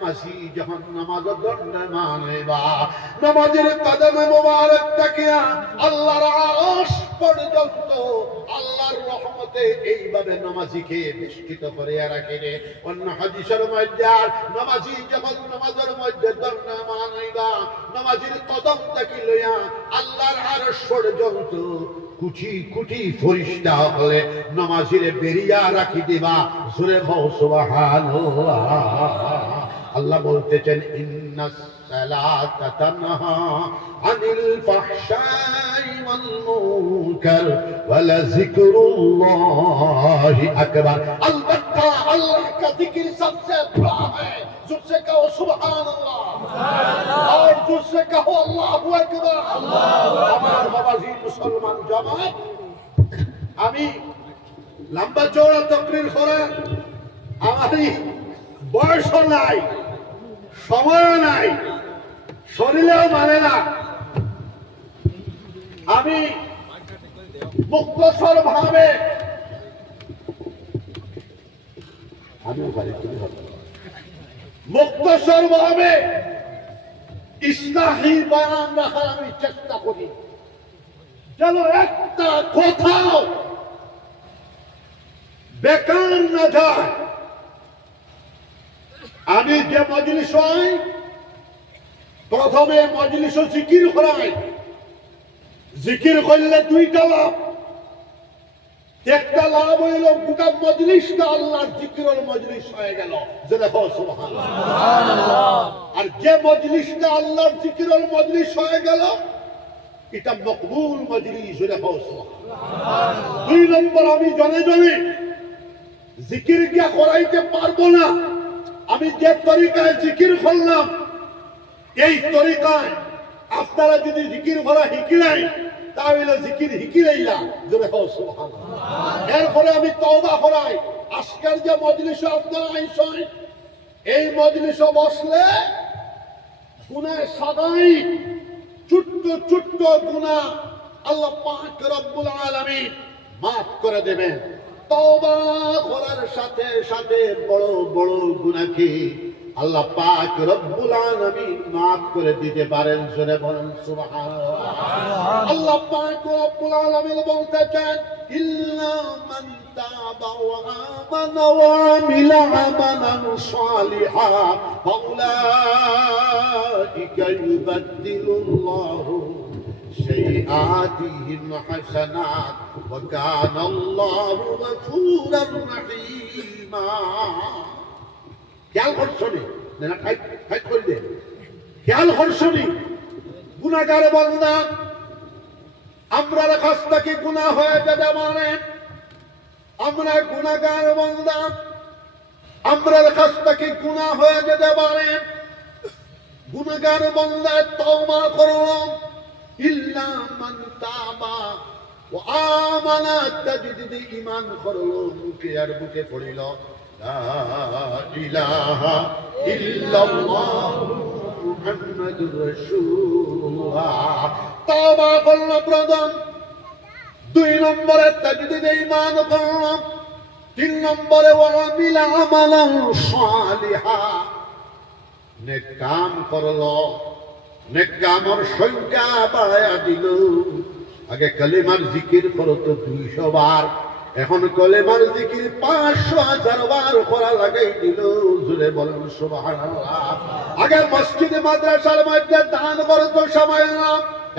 নামাজি যখন নামাজ দণ্ডমান হইবা নামাজের কদমে মোবারক তাকিয়া আল্লাহর আরশ পর্যন্ত আল্লাহর রহমতে এইভাবে নামাজিকে বেষ্টিত করিয়া রাখেন। অন্য হাদিসের মধ্যে নামাজি যখন নামাজের মধ্যে দণ্ডমান হইবা নামাজির কদম তাকি লইয়া আল্লাহর আরশ পর্যন্ত কুটি কুটি ফরিস্তা হলে নামাজিরে বেরিয়া রাখি দিবা। জোরে বল সুবহানাল্লাহ। আল্লাহ বলতেছেন ইন্নাস সালাতা তানহা আনিল ফাহশাই ওয়াল মুনকার ওয়া লাযিকরুল্লাহি আকবার। अलबत्ता अल्लाह का जिक्र सबसे बड़ा है। जिससे कहो सुभान अल्लाह और जिससे कहो अल्लाहु अकबर। আমার বাবাজি মুসলমান জামাত, আমি লম্বা চওড়া তাকরীর করে আমারই বয়স নাই, সময় নাই, শরীরেও মানে না। আমি মুক্তসর ভাবে মুক্তসর ভাবে ইসলাহি বয়ান রাখার আমি চেষ্টা করি, যেন একটা কোথাও বেকার না যায়। আমি যে মজলিস হয় প্রথমে মজলিস জিকির করাই। জিকির করলে দুইটা লাভ। একটা লাভ হইল গোটা মজলিসটা আল্লাহর জিকিরের মজলিস হয়ে গেল। আর যে মজলিসটা আল্লাহর জিকিরের মজলিস হয়ে গেল এটা মকবুল মজলিস। দুই নম্বর, আমি জনে জনে জিকির গিয়া করাইতে পারবো না। আমি যে তরিকায় জিকির করলাম এই তরিকায় আপনারা যদি জিকির করা শিখিলেন তাহলে জিকির শিখিলেইলা। জোরে হও সুবহানাল্লাহ। এরপরে আমি তওবা করাই। আজকের যে মজলিসে আপনারা আইছেন এই মজলিসে বসলে গুনাহ সাগাই ছোট্ট ছোট্ট গুনাহ আল্লাহ পাক রব্বুল আলামিন মাফ করে দেবেন। তওবা করার সাথে সাথে বড় বড় গুনাহকে আল্লাহ পাক রব্বুল আলামিন মাফ করে দিতে পারেন। জোরে বলেন সুবহানাল্লাহ। আল্লাহ পাক রব্বুল আলামিন বলতেছেন ইল্লা মান তাবা ওয়া আমানা ওয়া আমিলা আমালান সালিহান ফাউলাইকা ইউবাদদিলুল্লাহু সাইয়্যাতিহিম হাসানাত ওয়া কানাল্লাহু গফুরার রহিমা। খেয়াল করছনি না? ফাইট করে দে। খেয়াল করছনি গুনাহগার বান্দা আমরা কাছ থেকে গুনাহ হয়ে যেতে পারে। আমরা গুনাহগার বান্দা আমরা কাছ থেকে গুনাহ হয়ে যেতে পারে। গুনাহগার বান্দা তওবা করো। ইল্লা মান তাবা ওয়া আমানা তাজদিদ ঈমান করলো মুখে আর বুকে পড়িল লা ইলাহা ইল্লাল্লাহ মুহাম্মাদুর রাসূলুল্লাহ। তওবা করল প্রথম। দুই নম্বরে তাজদিদ ঈমান করল। তিন নম্বরে ওয়া আমিলা আমালান সালিহা নেক কাম করল। নেক কামের সংখ্যা বাড়ায়া দিল। আগে কালিমার জিকির করো তো 200 বার, এখন কলেমার জিকির 500,000 বার করা লাগাই দিল। জোরে বলেন সুবহানাল্লাহ। আগে মসজিদে মাদ্রাসার মধ্যে দান করতো সময় না,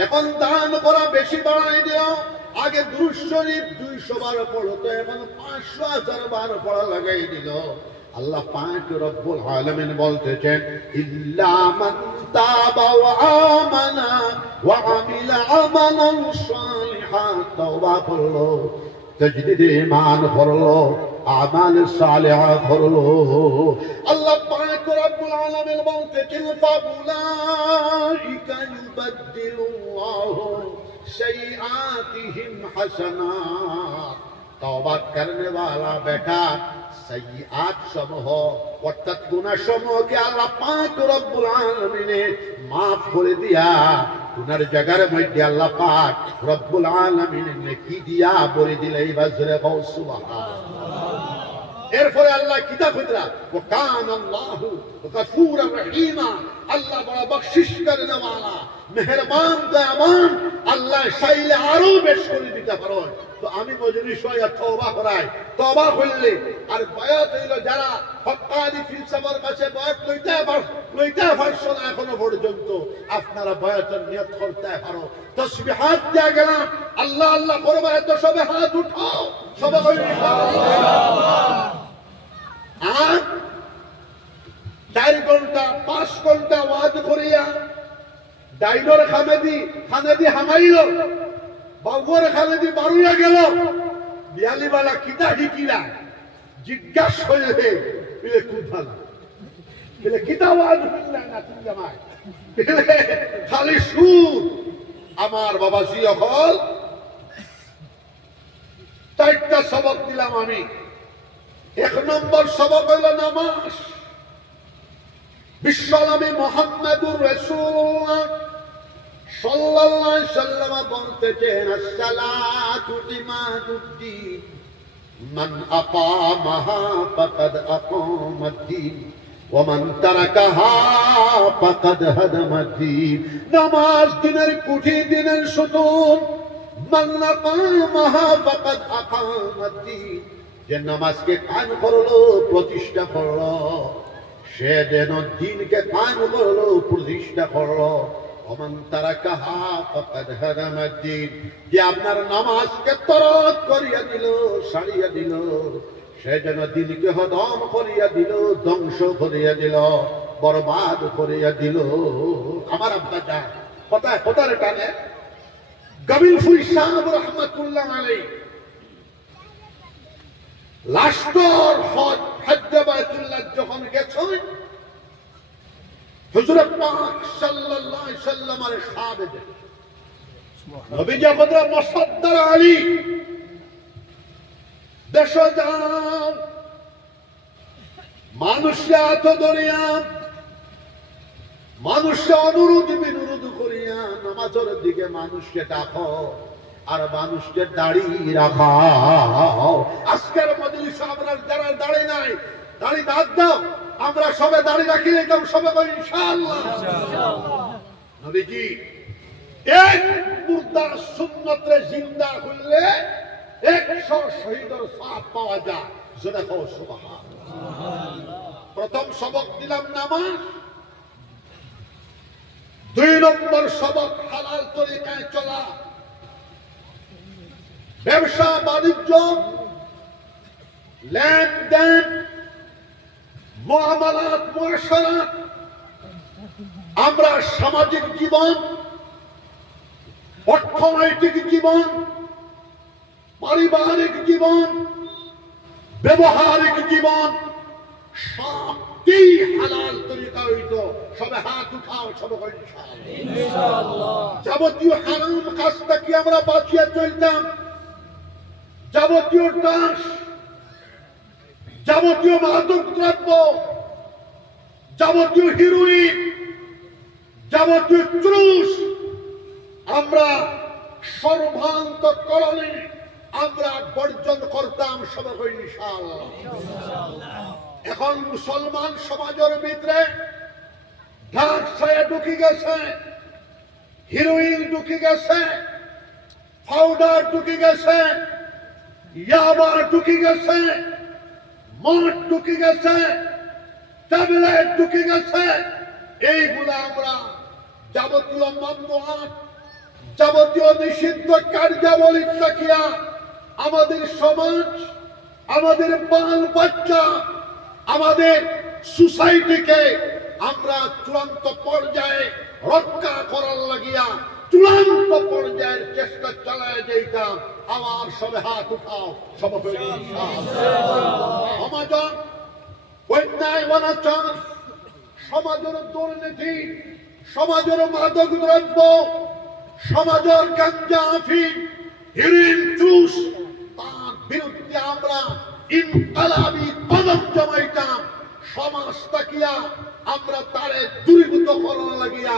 এখন দান করা বেশি বাড়াই দিল। আগে দুরূদ শরীফ 200 বার পড়তো, এখন 500,000 বার পড়া লাগাই দিল। আল্লাহ পাক রব্বুল আলামিন বলতেছেন ইল্লা মান তাবা ওয়া আমানা ওয়া আমিলা আমালান সালিহান। তওবা করলো, তাজদিদ ঈমান করলো, আমাল সালিহা করলো। আল্লাহ পাক রব্বুল আলামিন বলতেছেন ফাউলাইকা ইউবাদদিলুল্লাহু সাইয়্যাতিহিম হাসানাত। तौबा करने वाला बेटा सय्यात समूह অর্থাৎ গুনাহ সমূহকে আল্লাহ পাক রব্বুল আলামিন মাফ করে দিয়া গুনার জায়গার মধ্যে আল্লাহ পাক রব্বুল আলামিন নেকি দিয়া ভরে দিলে বাজরে কও সুবহানাল্লাহ। এরপরে আল্লাহ কিতাব হইতরা ও কান আল্লাহু গফুরুর রহিমা, আল্লাহ বড় বখশিশকারী ওয়ালা, মেহেরবান দয়াবান। আল্লাহ চাইলে আরো বেশ করে দিতে পারেন। তো আমি মজলিস হইয়া তওবা করাই, তওবা করলে আর বায়াত হইল যারা হক্কানি ফিলসফার কাছে বায়াত লইতে পারছো না এখনো পর্যন্ত, আপনারা বায়াতের নিয়ত করতে পারো। তাসবিহাত দিয়া গেলাম, আল্লাহ আল্লাহ করবা, এত সবে হাত উঠাও, সবে ইনশাআল্লাহ। আর 4 ঘন্টা 5 ঘন্টা ওয়াজ করিয়া ডাইনর খানেদি হামাইল, বাবুর খানেদি বারুইয়া গেল, বিয়ালিবালা কিতা হিকিরা জিজ্ঞাসা করলে বলে খুব ভালো, বলে কিতা ওয়াজ হইলা না তুমি জামাই, বলে খালি সুর। আমার বাবাজি অকল 4টা সবক দিলাম আমি। 1 নম্বর সবক হইল নামাজ। বিশ্বনবী মুহাম্মদুর রাসূলুল্লাহ সাল্লাল্লাহু আলাইহি ওয়াসাল্লাম বলতেছেন, আসসালাতু ইমাদুদ্দিন, মান আকামাহা ফাকাদ আকামাদ্দিন ওয়া মান তারাকাহা ফাকাদ হাদামাদ্দিন। নামাজ দিনের কুঠি, দিনের সুতুন। মান আকামাহা ফাকাদ আকামাদ্দিন, যে নামাজকে কায়েম করলো, প্রতিষ্ঠা করলো, সে যেন দিনকে কায়েম করলো, প্রতিষ্ঠা করলো। ওমান তারাকাহা ফাকাদ হাদামাদ্দিন, যে আপনার নামাজকে তরক করিয়া দিল, সারিয়া দিল, সে যেন দিনকে হদম করিয়া দিল, ধ্বংস করিয়া দিল, বরবাদ করিয়া দিল। আমার আব্বা যা কোথায় টানে গাবিলফুল সাহেব রহমাতুল্লাহ আলাইহি লাস্টর হজ্জ বাইতুল্লাহ যখন গেছেন, হুজুর পাক সাল্লাল্লাহু আলাইহি সাল্লামের খাদেম নবীজি হযরত মুসাদ্দার আলী দেশ যাও, মানুষে এত দরিয়া, মানুষে অনুরোধ বিনুরোধ করিয়া নামাজের দিকে মানুষকে ডাকো, আর মানুষকে দাড়ি রাখাও। আজকের মজলিসে আমরা যারা দাড়ি নাই, দাড়ি বাদ দাও, আমরা সবে দাড়ি রাখি নিতাম, সবে ইনশাআল্লাহ। নবীজি এক মুর্দা সুন্নতে জিন্দা হইলে 100 শহীদের সওয়াব পাওয়া যায়। জোরে কও সুবহানাল্লাহ। প্রথম সবক দিলাম নামাজ। 2 নম্বর সবক হালাল তরিকায় চলা, ব্যবসা বাণিজ্য, লেনদেন, মুআমালাত, মুআশারাত। আমরা সামাজিক জীবন, অর্থনৈতিক জীবন, পারিবারিক জীবন, ব্যবহারিক জীবন সবটি হালাল তরিকা হইত। সবে হাত উঠাও, সবে ইনশাআল্লাহ। যাবতীয় হারাম কাজ থেকে আমরা বাঁচিয়ে চলতাম। যাবতীয় টাস, যাবতীয় মাদক দ্রব্য, যাবতীয় হিরোইন, যাবতীয় ত্রুস আমরা সর্বান্তঃকরণে আমরা বর্জন করতাম, সবাই ইনশাআল্লাহ। এখন মুসলমান সমাজের ভিতরে ড্রাগস ঢুকে গেছে, হিরোইন ঢুকে গেছে, পাউডার ঢুকে গেছে, ইয়াবা ঢুকে গেছে, মদ ঢুকে গেছে, ট্যাবলেট ঢুকে গেছে। এইগুলা আমরা যাবতীয় মামনুআত, যাবতীয় নিষিদ্ধ কার্যাবলী থাকিয়া আমাদের সমাজ, আমাদের বাল বাচ্চা, আমাদের সোসাইটিকে আমরা চূড়ান্ত পর্যায়ে রক্ষা করার লাগিয়া চূড়ান্ত পর্যায়ের চেষ্টা চালায় যাইতাম। আমার সবে হাত উঠাও, সবাই সমাজের অন্যায় অনাচার, সমাজের দুর্নীতি, সমাজের মাদক দ্রব্য, সমাজের গাঞ্জা, আফিম, হিরোইন, জুস, তার বিরুদ্ধে আমরা ইনকালাবি কদম জমাইতাম। সমাজ তাকিয়া আমরা তারে দূরীভূত করার লাগিয়া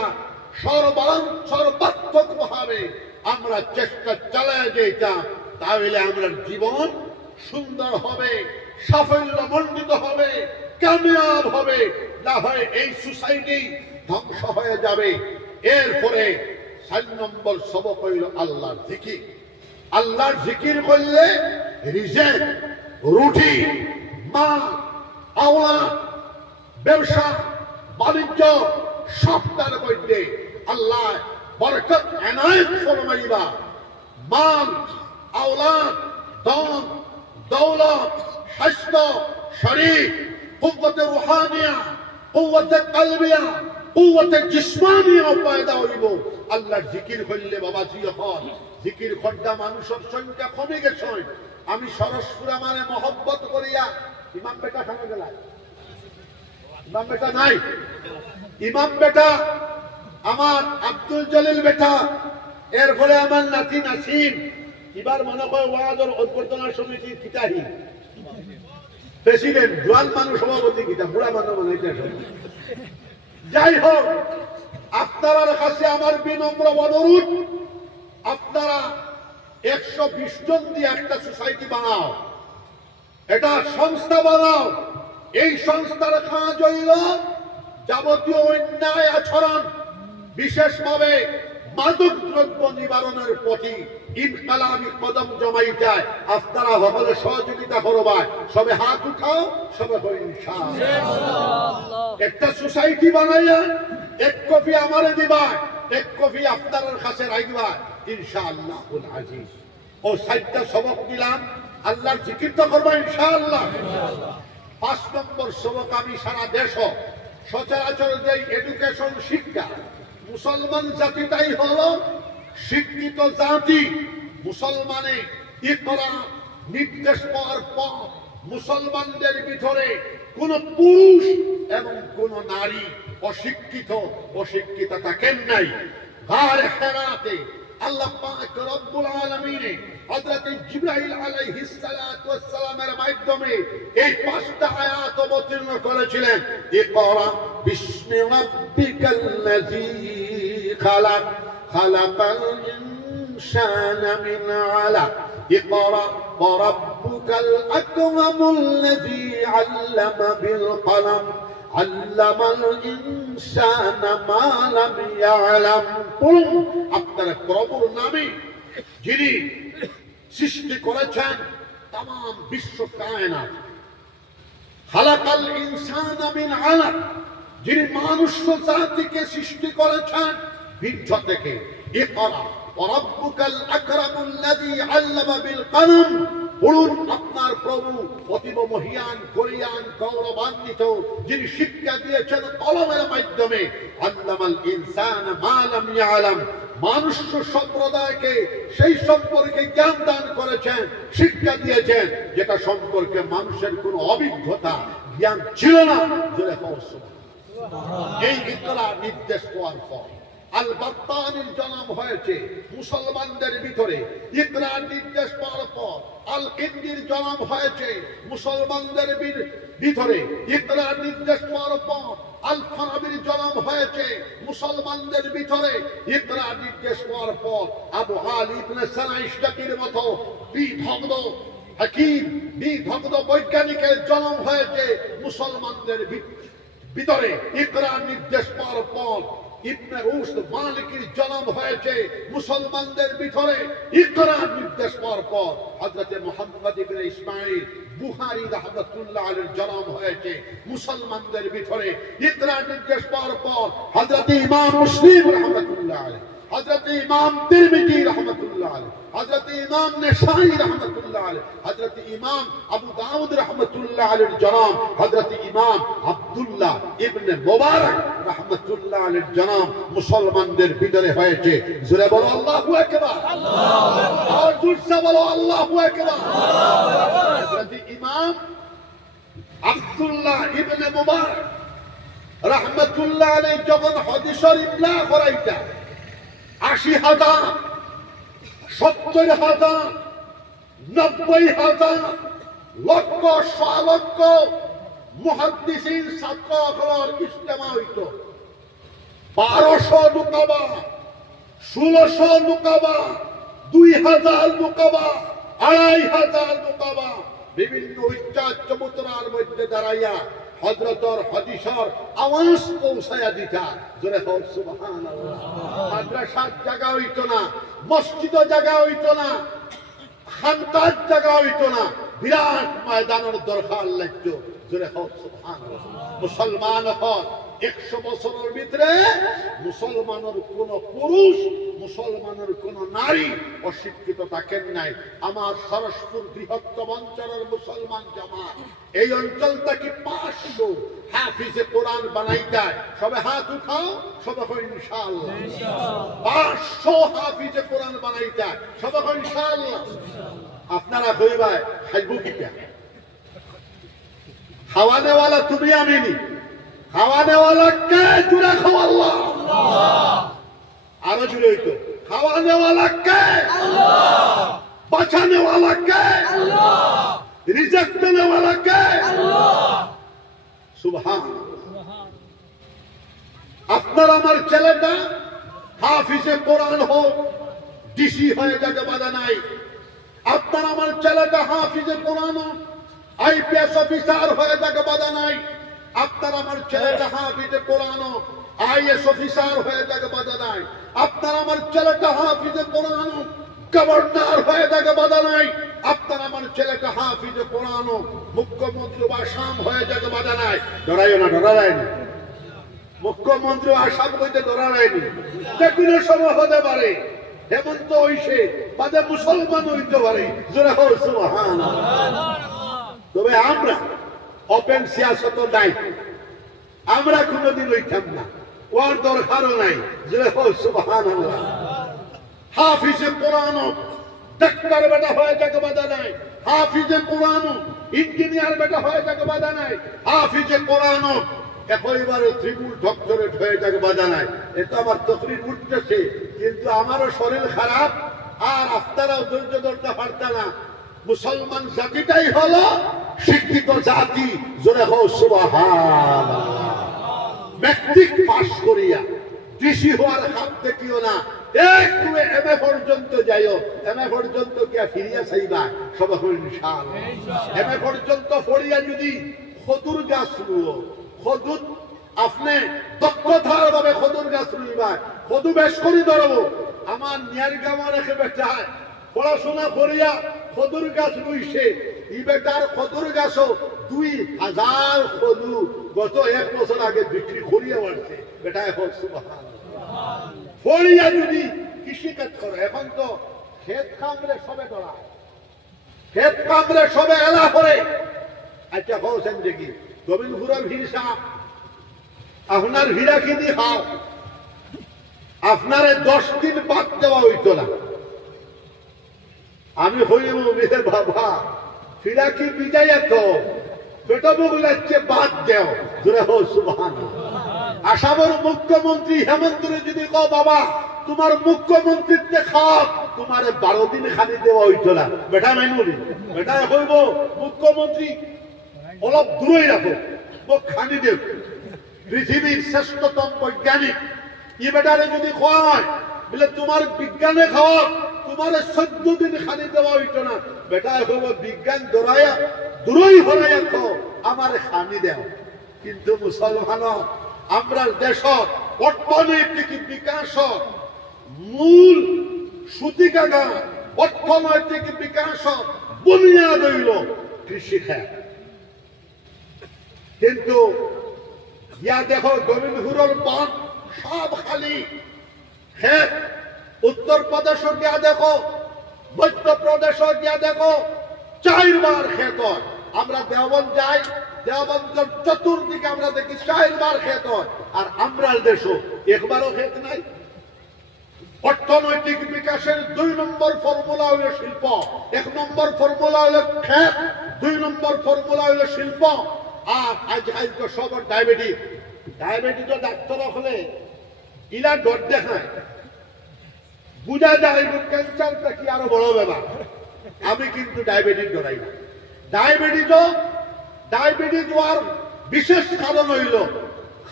সর্বাত্মক ভাবে আমরা চেষ্টা চালায় যেতাম। তাহলে আমরা জীবন সুন্দর হবে, সাফল্যমণ্ডিত হবে, কামিয়াব হবে, না হয় এই সোসাইটি ধ্বংস হয়ে যাবে। এরপরে 4 নম্বর সবক হইল আল্লাহর জিকির। আল্লাহর জিকির করলে রিজেক, রুটি, মা, আওলাদ, ব্যবসা বাণিজ্য সবটার মধ্যে আল্লাহ বরকত এনায়েত ফরমাইবা। মাল, আওলাদ, ধন, দৌলত, স্বাস্থ্য, শরীর, কুওয়াতে রুহানিয়া, কুওয়াতে কলবিয়া, কুওয়াতে জিসমানিয়া পয়দা হইব আল্লাহর জিকির করলে। বাবা জি হল জিকির করতে মানুষের সংখ্যা কমে গেছে। আমি সরসপুরা মানে মহব্বত করিয়া ইমাম বেটা খানা গেলাম, ইমাম বেটা নাই, ইমাম বেটা আমার আব্দুল জলিল বেটা, এর ফলে আমার নাতি নাসিম এবার মনে হয় ওয়াজের অভ্যর্থনা সমিতির কিতাহি প্রেসিডেন্ট, জোয়ান মানুষ সভাপতি কিতা, বুড়া মানুষ মনে হয়। যাই হোক, আপনার কাছে আমার বিনম্র অনুরোধ, আপনারা 120 জন দিয়ে একটা সোসাইটি বানাও, এটা সংস্থা বানাও। এই সংস্থার কাজ হইল যাবতীয় অন্যায় আচরণ, বিশেষভাবে মাদক দ্রব্য নিবারণের প্রতি ইনকালাবি কদম জমাইতে আপনারা সকলে সহযোগিতা করবা। সবে হাত উঠাও, সবে ইনশাআল্লাহ একটা সোসাইটি বানাইয়া 1 কপি আমারে দিবা, 1 কপি আপনার কাছে রাখবা ইনশাআল্লাহুল আজিজ। ও 4টা সবক দিলাম, আল্লাহর জিকির তো করবা ইনশাআল্লাহ। 5 নম্বর সবক, আমি সারা দেশ সচরাচর যে এডুকেশন শিক্ষা, মুসলমান জাতিটাই হলো শিক্ষিত জাতি। মুসলমানে ইকরা নির্দেশ পাওয়ার পর মুসলমানদের ভিতরে কোন পুরুষ এবং কোন নারী অশিক্ষিত থাকেন নাই। গারে হেরাতে আল্লাহ পাক রব্বুল আলামিন হযরত জিবরাইল আলাইহিস সালাতু ওয়াস সালামের মাধ্যমে এই 5টা আয়াত অবতীর্ণ করেছিলেন। ইকরা বিসমি রাব্বিকাল্লাযী খালাক, খালাকাল ইনসানা মিন আলাক, ইকরা ওয়া রাব্বুকাল আকরামুল্লাযী আল্লামা বিল কলম, আল্লামাল ইনসানা মা লাম ইয়ালাম। আপনার প্রভুর নামে যিনি সৃষ্টি করেছেন তাম বিশ্ব কায়নাত, খালাকাল ইনসানা মিন আলাক, যিনি মানুষ জাতিকে সৃষ্টি করেছেন বীর্য থেকে। ইকরা ওয়া রাব্বুকাল আকরামুল্লাযী আল্লামা বিল কলম, বলুন আপনার প্রভু অতীব মহিয়ান, গরিয়ান, গৌরবান্বিত, যিনি শিক্ষা দিয়েছেন কলমের মাধ্যমে। আল্লামাল ইনসানা মা লাম ইয়ালাম, মানুষ সম্প্রদায়কে সেই সম্পর্কে জ্ঞান দান করেছেন, শিক্ষা দিয়েছেন যেটা সম্পর্কে মানুষের কোনো অভিজ্ঞতা, জ্ঞান ছিল না। এই ইকরা নির্দেশ পাওয়ার পর আল বাত্তানির জন্ম হয়েছে মুসলমানদের ভিতরে। ইকরা নির্দেশ পাওয়ার পর আল কিন্দির জন্ম হয়েছে মুসলমানদের ভিতরে। ইকরা নির্দেশ পাওয়ার পর আল ফারাবির জন্ম হয়েছে মুসলমানদের ভিতরে। ইকরা নির্দেশ পাওয়ার পর আবু আলী ইবনে সানা ইশতাকির মতো বিদগ্ধ হাকিম, বিদগ্ধ বৈজ্ঞানিকের জন্ম হয়েছে মুসলমানদের ভিতরে। ইকরা নির্দেশ পাওয়ার পর ইবনে রুশদ মালিকির জন্ম হয়েছে মুসলমানদের ভিতরে। ইকরা নির্দেশ পাওয়ার পর হযরত মুহাম্মদ ইবনে ইসমাঈল বুখারী রাহমাতুল্লাহ আলাইহির জন্ম হয়েছে মুসলমানদের ভিতরে। ইকরা নির্দেশ পাওয়ার পর হযরত ইমাম মুসলিম রাহমাতুল্লাহ আলাইহি, হযরত ইমাম তিরমিজি রাহমাতুল্লাহ আলাইহি, হযরত ইমাম নাসাঈ রাহমাতুল্লাহ আলাইহি, হযরত ইমাম আবু দাউদ রাহমাতুল্লাহ আলাইহির জন্ম, হযরত ইমাম আব্দুল্লাহ ইবনে মুবারক রাহমাতুল্লাহ আলাইহির জন্ম মুসলমানদের ভিতরে হয়েছে। জোরে বলো আল্লাহু আকবার, আল্লাহু আকবার, আর জোরে বলো আল্লাহু আকবার, আল্লাহু আকবার। হযরত ইমাম আব্দুল্লাহ ইবনে মুবারক রাহমাতুল্লাহ আলাইহি যখন হাদিস শরীফ না করাইতা 80,000, 70,000, 90,000, লক্ষ লক্ষ মুহাদ্দিসিন ছাত্রসকলের ইজতেমা হইত। 1200 মুকাবা, 1600 মুকাবা, 2000 মুকাবা, 2500 মুকাবা, বিভিন্ন উচ্চাচ্য মুদ্রার মধ্যে দাঁড়াইয়া হযরতর হাদিসর আওয়াজ পৌঁছায়া দিতা। জোরে হোক সুবহানাল্লাহ। মাদ্রাসার জায়গা হইতো না, মসজিদ জায়গা হইতো না, খানকার জায়গা হইতো না, বিরাট ময়দানের দরকার লাগতো। জোরে হোক সুবহানাল্লাহ। মুসলমান হন 100 বছরের ভিতরে মুসলমানের কোন পুরুষ, মুসলমানের কোন নারী অশিক্ষিত থাকেন নাই। আমার সরসপুর বৃহত্তম অঞ্চলের মুসলমান জামাত এই অঞ্চলটাকে 500 হাফিজে কোরআন বানাইতে। সবে হাত উঠাও, সবে ইনশাআল্লাহ। 500 হাফিজে কোরআন বানাইতে, সবে ইনশাআল্লাহ। আপনারা কইবাই খাইব কিটা? খাওয়ানেওয়ালা তুমি আমি নি, খাওয়ানেওয়ালা কে? জুড়ে খাও আল্লাহ। আরো জুড়ে হইতো, খাওয়ানেওয়ালা কে? আল্লাহ। বাঁচানেওয়ালা কে? আল্লাহ। রিজিক দেনেওয়ালা কে? আল্লাহ। সুবহানাল্লাহ। আপনার আমার ছেলেটা হাফিজে কোরআন হোক, ডিসি হয়ে যাবে বাধা নাই। আপনার আমার ছেলেটা হাফিজে কোরআন হোক, আইপিএস অফিসার হয়ে যাবে বাধা নাই। আপনার আমার ছেলেটা হাফিজে কোরআন হোক, আইএস অফিসার হয়ে যাবে বাধা নাই। আপনার আমার ছেলেটা হাফিজে কোরআন হোক, গভর্নর হয়ে যাবে বাধা নাই। আপনার আমার ছেলেটা হাফিজে কোরআন হোক, মুখ্যমন্ত্রী আসাম হয়ে যাবে বাধা নাই। ডরাইও না, ডরাইনি। মুখ্যমন্ত্রী আসাম হইতে ডরাইনি, যে কোনো সময় হতে পারে। হেমন্ত হইছে বাদে মুসলমান হইতে পারে। জোরে হোক সুবহানাল্লাহ। তবে আমরা ওপেন সিয়াসত নাই, আমরা কোনদিন হইতাম না, ওর দরকারও নাই। জোরে হোক সুবহানাল্লাহ। হাফিজে কোরআন ডাক্তার বেটা হয়ে যাকে বাধা নাই। হাফিজে কোরআন ইঞ্জিনিয়ার বেটা হয়ে যাকে বাধা নাই। হাফিজে কোরআন একেবারে ত্রিপুল ডক্টরেট হয়ে যাকে বাধা নাই। এটা আমার তকরির উঠতেছে, কিন্তু আমারও শরীর খারাপ, আর আপনারাও ধৈর্য ধরতে পারতা না। মুসলমান জাতিটাই হলো শিক্ষিত জাতি। জোরে হোক সুবহানাল্লাহ। ম্যাট্রিক পাস করিয়া ডিসি হওয়ার হাত দেখিও না, একটু এমএ পর্যন্ত যাইও। এমএ পর্যন্ত কে ফিরিয়া চাইবা? সবাই ইনশাআল্লাহ। এমএ পর্যন্ত পড়িয়া যদি খদুর গাছ রুও, খদুর আপনি দক্ষতার ভাবে খদুর গাছ রুইবা, খদু বেশ করি ধরবো। আমার নিয়ার গামা রেখে বেটায় পড়াশোনা করিয়া খদুর গাছ রুইছে, ই বেটার খদুর গাছও 2000 খদু গত 1 বছর আগে বিক্রি করিয়া বাড়ছে। বেটা এখন সুবহানাল্লাহ। ফড়িয়া যদি কৃষিকাজ করে, এখন তো ক্ষেত কামড়ে সবে ডরায়, ক্ষেত কামড়ে সবে এলা করে। আচ্ছা বলছেন দেখি, গোবিন্দপুরের ভিড়সা আপনার ভিড়া কিনি খাও, আপনারে 10 দিন বাদ দেওয়া হইতো না। আমি হইব মেয়ে বাবা ফিরা কি বিজাইয়া তো বেটা বগুলাচ্ছে বাদ দেও। জোরে হোক সুবহানাল্লাহ। আসামের মুখ্যমন্ত্রী হেমন্তরে যদি কও বাবা তোমার মুখ্যমন্ত্রীতে খাও, তোমার 12 দিন খালি দেওয়া হইতো না। বেটা মাইনুরি বেটা হইব মুখ্যমন্ত্রী অলপ দূরে রাখো, মোক খানি দেব। পৃথিবীর শ্রেষ্ঠতম বৈজ্ঞানিক ই বেটারে যদি খাওয়া হয় বলে তোমার বিজ্ঞানে খাওয়া, তোমার 14 দিন খালি দেওয়া হইতো না। বেটা হইব বিজ্ঞান দৌড়াইয়া দূরই হরাইয়া তো আমার খানি দেও। কিন্তু মুসলমান আমরা দেশ অর্থনৈতিক বিকাশ মূল সুতিকাগা, অর্থনৈতিক বিকাশ বুনিয়াদ হইল কৃষি খাত। কিন্তু ইয়া দেখো গোবিন্দপুরের বন সব খালি ক্ষেত। উত্তর প্রদেশ গিয়া দেখো, মধ্যপ্রদেশ গিয়া দেখো, 4 বার ক্ষেত। আমরা দেওবন্দ যাই, দেওবন্দের চতুর্দিকে আমরা দেখি 4 বার ক্ষেত। আর আমরা দেশও একবারও ক্ষেত নাই। অর্থনৈতিক বিকাশের 2 নম্বর ফর্মুলা হইল শিল্প। 1 নম্বর ফর্মুলা হইল ক্ষেত, 2 নম্বর ফর্মুলা হইল শিল্প। আর আজকাল তো সব ডায়াবেটিস। ডায়াবেটিস ডাক্তার হলে ইলা ডট দেখায়, বুঝা যায় ক্যান্সারটা কি আরো বড় ব্যাপার। আমি কিন্তু ডায়াবেটিস ডরাই না। ডায়াবেটিস হওয়ার বিশেষ কারণ হইল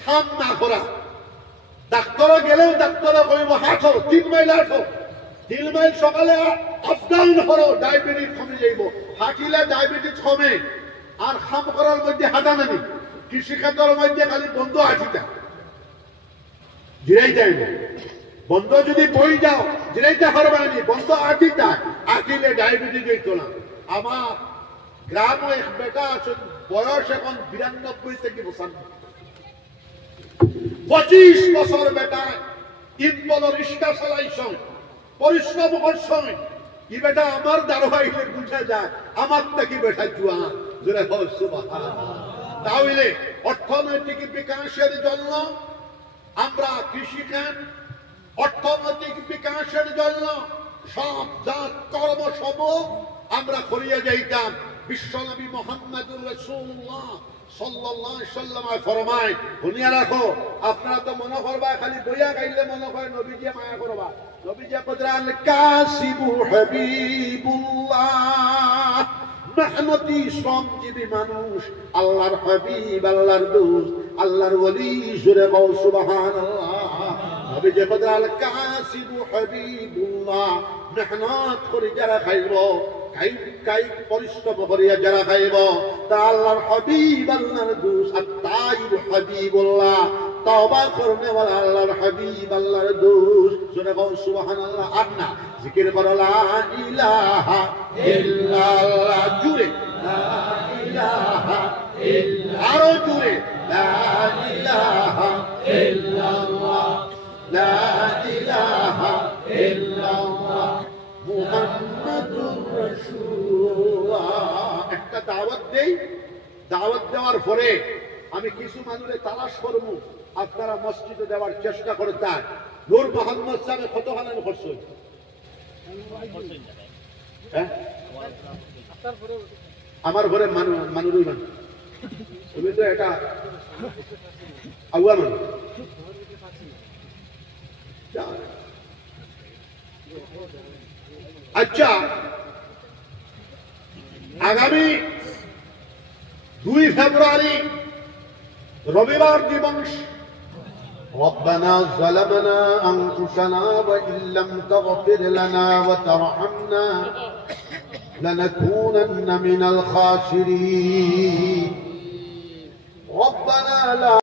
খাম না করা। ডাক্তার গেলেও ডাক্তার কইব হাঁটো, 3 মাইল হাঁটো। 3 মাইল সকালে আপ ডাউন করো, ডায়াবেটিস কমে যাইব। হাঁটিলে ডায়াবেটিস কমে। আর খাম করার মধ্যে হাঁটা নামি, কৃষিক্ষেত্রের মধ্যে খালি বন্ধ হাঁটিটা জিরাই যাইব। বন্ধ যদি বই যাও জিরাইতে পারবে না, বন্ধ হাঁটিটা হাঁটিলে ডায়াবেটিস হইত না। আমার গ্রামে এক বেটা আছে, বয়স এখন 92 থেকে 95, 25 বছর বেটা ইম্পল রিক্সা চালাইছেন, পরিশ্রম করছেন। কি বেটা আমার দারোয়াইলে বুঝা যায় আমার থেকে বেটা জুয়ান, জোরে বল সুবহানাল্লাহ। তাহলে অর্থনৈতিক বিকাশের জন্য আমরা কৃষিখাত, অর্থনৈতিক বিকাশের জন্য সব জাত কর্মসম আমরা করিয়া যাইতাম। বিশ্বনবী মুহাম্মদুর রাসূলুল্লাহ সাল্লাল্লাহু আলাইহি ওয়াসাল্লাম ফরমায়, শুনিয়া রাখো, আপনারা তো মনে করবা খালি বইয়া গাইলে মনে করে নবীজি মায়া করবা। নবীজি কদরাল কাসিবু হাবিবুল্লাহ, মেহনতি শ্রমজীবী মানুষ, আল্লাহর হাবিব, আল্লাহর দোস্ত, আল্লাহর ওলি, জোরে বল সুবহানাল্লাহ। নবীজি কদরাল কাসিবু হাবিবুল্লাহ, মেহনত করে যারা খাইব, কায়িক পরিশ্রম করিয়া যারা খাইব, তা আল্লাহর হাবিব, আল্লাহর দোস্ত। আত-তাইব হাবিবুল্লাহ, তওবা করনেওয়ালা আল্লাহর হাবিব, আল্লাহর দোস্ত, জোরে বল সুবহানাল্লাহ। আপনা জিকির করো লা ইলাহা ইল্লাল্লাহ, জুরে লা ইলাহা ইল্লাল্লাহ, আরো জুরে লা ইলাহা ইল্লাল্লাহ, লা ইলাহা ইল্লাল্লাহ মুহাম্মাদুর রাসূলুল্লাহ। একটা দাওয়াত দেই, দাওয়াত দেওয়ার পরে আমি কিছু মানুষের তালাশ করব, আপনারা মসজিদে দেওয়ার চেষ্টা করতেন। নূর মোহাম্মদ সাহেব কত হানান খরচ হয়েছে? আমার ঘরে মানুষই মানুষ, তুমি তো এটা আগুয়া মানুষ। আচ্ছা, আগামী 2 ফেব্রুয়ারি রবিবার দিবস। ربنا ظلمنا أنفسنا وإن لم تغفر لنا وترحمنا لنكونن من الخاسرين. ربنا لا